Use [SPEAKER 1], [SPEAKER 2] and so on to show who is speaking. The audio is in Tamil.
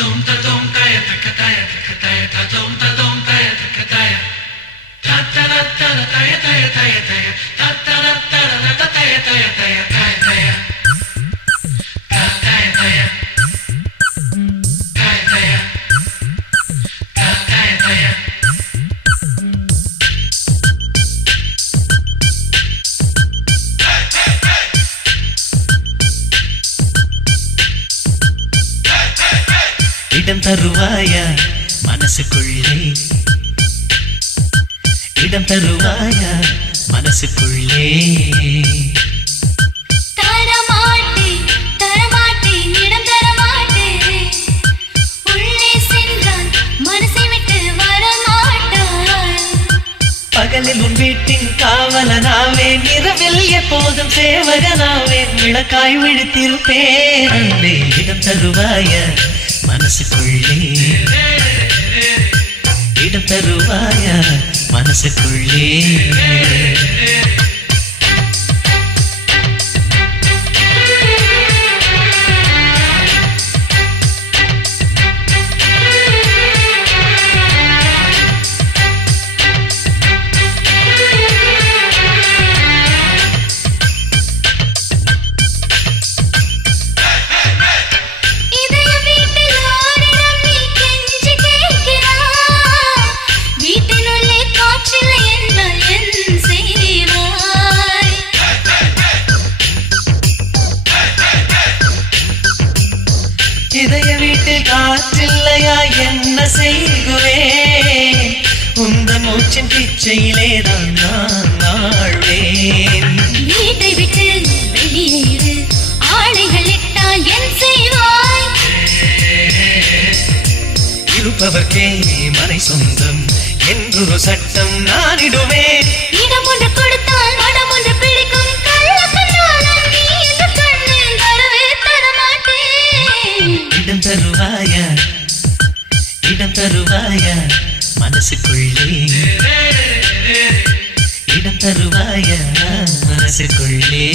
[SPEAKER 1] Dom ta dom ta ya ta ka ta ya ta ka ta ya ta dom ta dom ta ya ta ka ta ya ta ta ta ta ta ta ya ta ya ta ya. இடம் தருவாயா? மனசுக்குள்ளே. இடம் தருவாயா? மனசுக்குள்ளே. பகலில் உன் வீட்டின் காவலனாவேன் இரவில் எப்போதும் சேவகனாவேன் விளக்காய் விழித்திருப்பேன். அன்பே இடம் தருவாயா? மனசுக்குள்ளே. இடம் தருவாயா மனசுக்குள்ளே? வீட்டில் காற்றில்லையா என்ன செய்குவேன் உந்த மூச்சின் பிச்சையிலே தான் நான் வாழ்வேன்.
[SPEAKER 2] வீட்டை விட்டு வெளியேறு ஆடைகள் இட்டால் என் செய்வாய்.
[SPEAKER 1] இருப்பவர்க்கே மனை சொந்தம் என்றொரு சட்டம் நானிடுவேன்
[SPEAKER 2] இடம் ஒன்று கொடுத்தால்
[SPEAKER 1] தருவாயா? இடம் தருவாயா? மனசுக்குள்ளே. இடம் தருவாயா? மனசுக்குள்ளே.